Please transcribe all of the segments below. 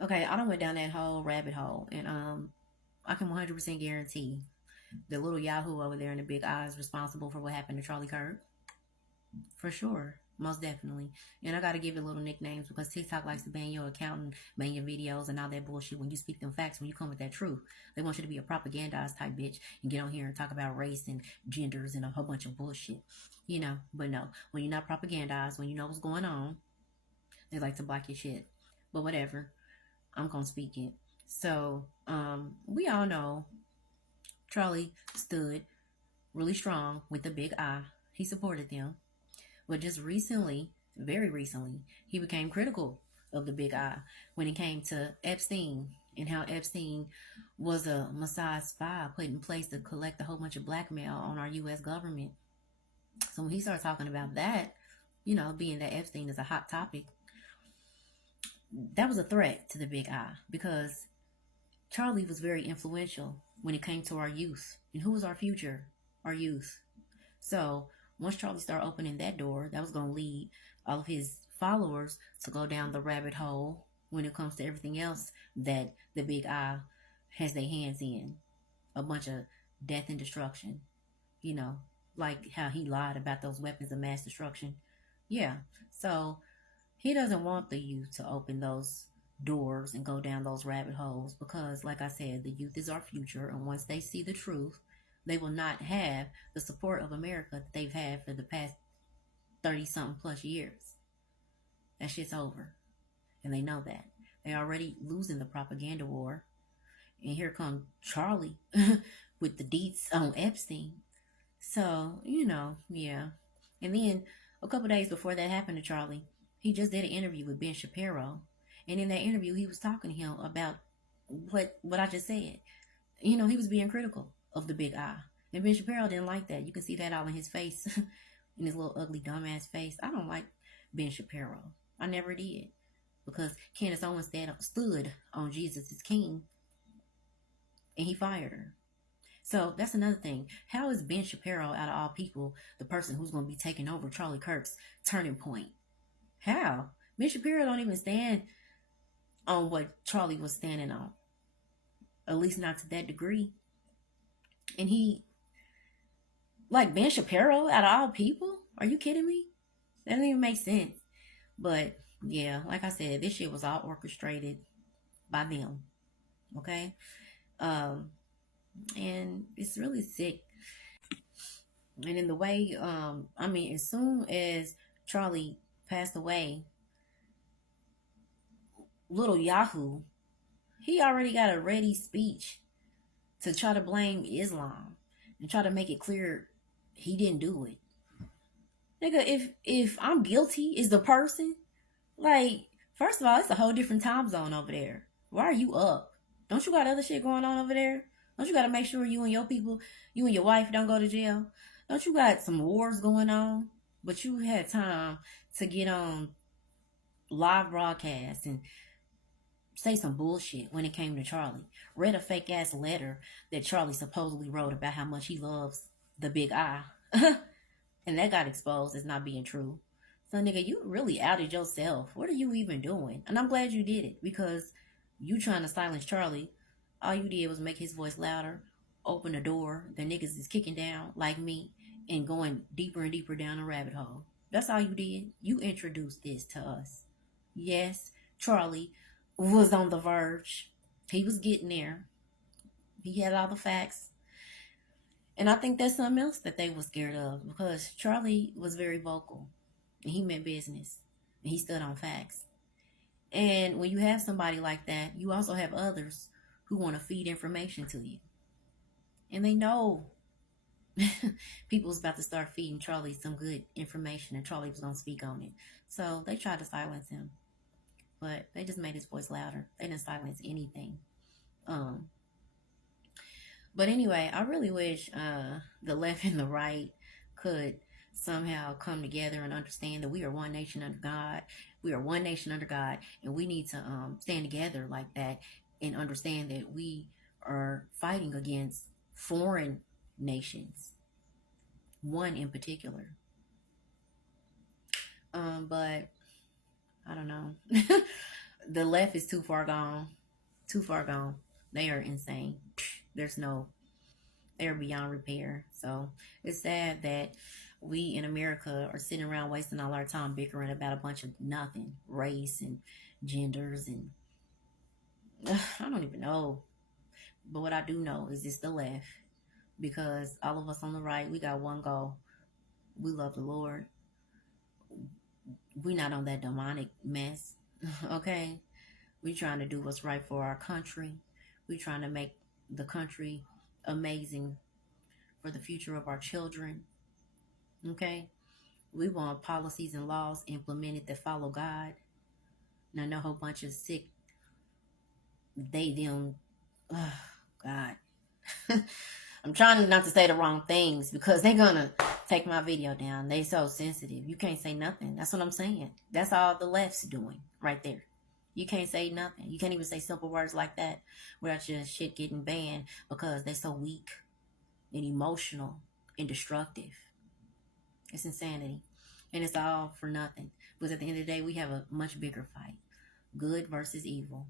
Okay, I done went down that whole rabbit hole, and I can 100% guarantee the little Yahoo over there in the big eye is responsible for what happened to Charlie Kirk. For sure. Most definitely. And I gotta give it little nicknames because TikTok likes to ban your account and ban your videos and all that bullshit when you speak them facts, when you come with that truth. They want you to be a propagandized type bitch and get on here and talk about race and genders and a whole bunch of bullshit. But no. When you're not propagandized, when you know what's going on, they like to block your shit. But whatever. I'm gonna speak it. So, we all know Charlie stood really strong with the big I. He supported them. But just recently, very recently, he became critical of the big I when it came to Epstein and how Epstein was a Mossad spy put in place to collect a whole bunch of blackmail on our U.S. government. So when he started talking about that, being that Epstein is a hot topic, that was a threat to the big I because Charlie was very influential when it came to our youth. And who was our future? Our youth. So once Charlie started opening that door, that was going to lead all of his followers to go down the rabbit hole when it comes to everything else that the big I has their hands in. A bunch of death and destruction, you know, like how he lied about those weapons of mass destruction. Yeah. So he doesn't want the youth to open those doors and go down those rabbit holes because, like I said, the youth is our future. And once they see the truth, they will not have the support of America that they've had for the past 30 something plus years. That shit's over. And they know that. They're already losing the propaganda war. And here comes Charlie with the deets on Epstein. So, yeah. And then a couple days before that happened to Charlie, he just did an interview with Ben Shapiro. And in that interview, he was talking to him about what I just said. He was being critical of the big I. And Ben Shapiro didn't like that. You can see that all in his face, in his little ugly dumbass face. I don't like Ben Shapiro. I never did. Because Candace Owens stood on Jesus is King, and he fired her. So that's another thing. How is Ben Shapiro, out of all people, the person who's going to be taking over Charlie Kirk's turning point? How? Ben Shapiro don't even stand on what Charlie was standing on. At least not to that degree. And like Ben Shapiro, out of all people? Are you kidding me? That doesn't even make sense. But yeah, like I said, this shit was all orchestrated by them. Okay? And it's really sick. And in the way, as soon as Charlie passed away, little Yahoo, he already got a ready speech to try to blame Islam and try to make it clear he didn't do it. Nigga, if I'm guilty is the person, like, first of all, it's a whole different time zone over there. Why are you up? Don't you got other shit going on over there? Don't you got to make sure you and your people, you and your wife don't go to jail? Don't you got some wars going on? But you had time to get on live broadcast and say some bullshit when it came to Charlie. Read a fake ass letter that Charlie supposedly wrote about how much he loves the big I. And that got exposed as not being true. So nigga, you really outed yourself. What are you even doing? And I'm glad you did it because you trying to silence Charlie. All you did was make his voice louder, open the door the niggas is kicking down like me and going deeper and deeper down a rabbit hole. That's all you did. You introduced this to us. Yes, Charlie was on the verge. He was getting there. He had all the facts. And I think that's something else that they were scared of because Charlie was very vocal and he meant business and he stood on facts. And when you have somebody like that, you also have others who want to feed information to you. And they know people's about to start feeding Charlie some good information and Charlie was going to speak on it. So they tried to silence him. But they just made his voice louder. They didn't silence anything. But anyway, I really wish the left and the right could somehow come together and understand that we are one nation under God. We are one nation under God, and we need to stand together like that and understand that we are fighting against foreign nations, one in particular. But I don't know. The left is too far gone. Too far gone. They are insane. There's no, they're beyond repair. So it's sad that we in America are sitting around wasting all our time bickering about a bunch of nothing, race and genders and I don't even know. But what I do know is it's the left because all of us on the right, we got one goal. We love the Lord. We not on that demonic mess. Okay? We trying to do what's right for our country. We trying to make the country amazing for the future of our children. Okay? We want policies and laws implemented that follow God. Now, no whole bunch of sick, they, them, oh, God. I'm trying not to say the wrong things because they're going to take my video down. They so sensitive. You can't say nothing. That's what I'm saying. That's all the left's doing right there. You can't say nothing. You can't even say simple words like that without your shit getting banned because they're so weak and emotional and destructive. It's insanity. And it's all for nothing. Because at the end of the day, we have a much bigger fight. Good versus evil.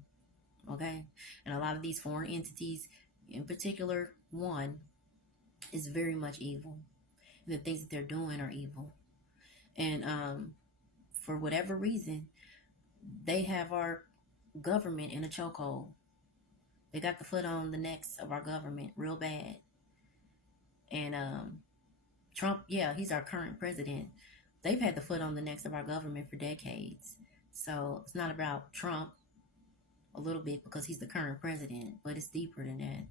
Okay? And a lot of these foreign entities, in particular, one, is very much evil. And the things that they're doing are evil. And for whatever reason, they have our government in a chokehold. They got the foot on the necks of our government real bad. And Trump, yeah, he's our current president. They've had the foot on the necks of our government for decades. So it's not about Trump a little bit because he's the current president, but it's deeper than that.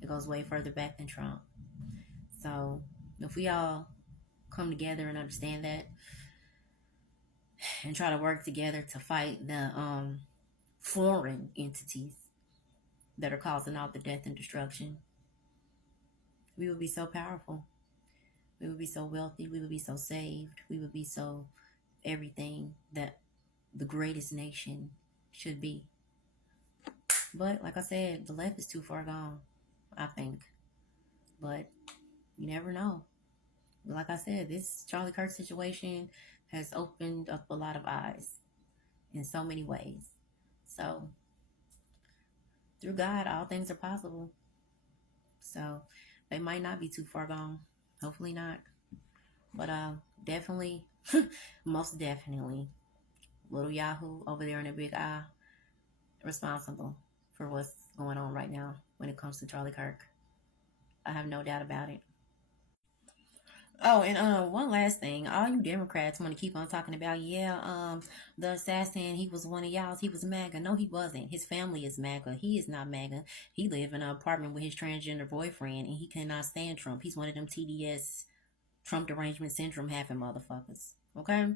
It goes way further back than Trump. So if we all come together and understand that and try to work together to fight the foreign entities that are causing all the death and destruction, we would be so powerful. We would be so wealthy. We would be so saved. We would be so everything that the greatest nation should be. But like I said, the left is too far gone, I think. But you never know. Like I said, this Charlie Kirk situation has opened up a lot of eyes in so many ways. So through God, all things are possible. So they might not be too far gone. Hopefully not. But definitely, most definitely, little Yahoo over there in the big eye, responsible for what's going on right now when it comes to Charlie Kirk. I have no doubt about it. Oh, and one last thing. All you Democrats want to keep on talking about, the assassin, he was one of y'all's, he was MAGA. No, he wasn't. His family is MAGA. He is not MAGA. He live in an apartment with his transgender boyfriend, and he cannot stand Trump. He's one of them TDS, Trump derangement syndrome having motherfuckers. Okay?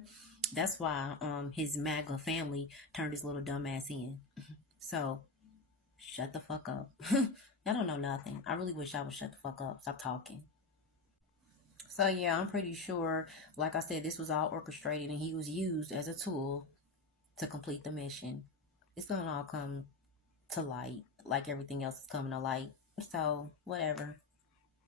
That's why his MAGA family turned his little dumbass in. So, shut the fuck up. I don't know nothing. I really wish I would shut the fuck up. Stop talking. So yeah, I'm pretty sure, like I said, this was all orchestrated and he was used as a tool to complete the mission. It's gonna all come to light, like everything else is coming to light. So, whatever.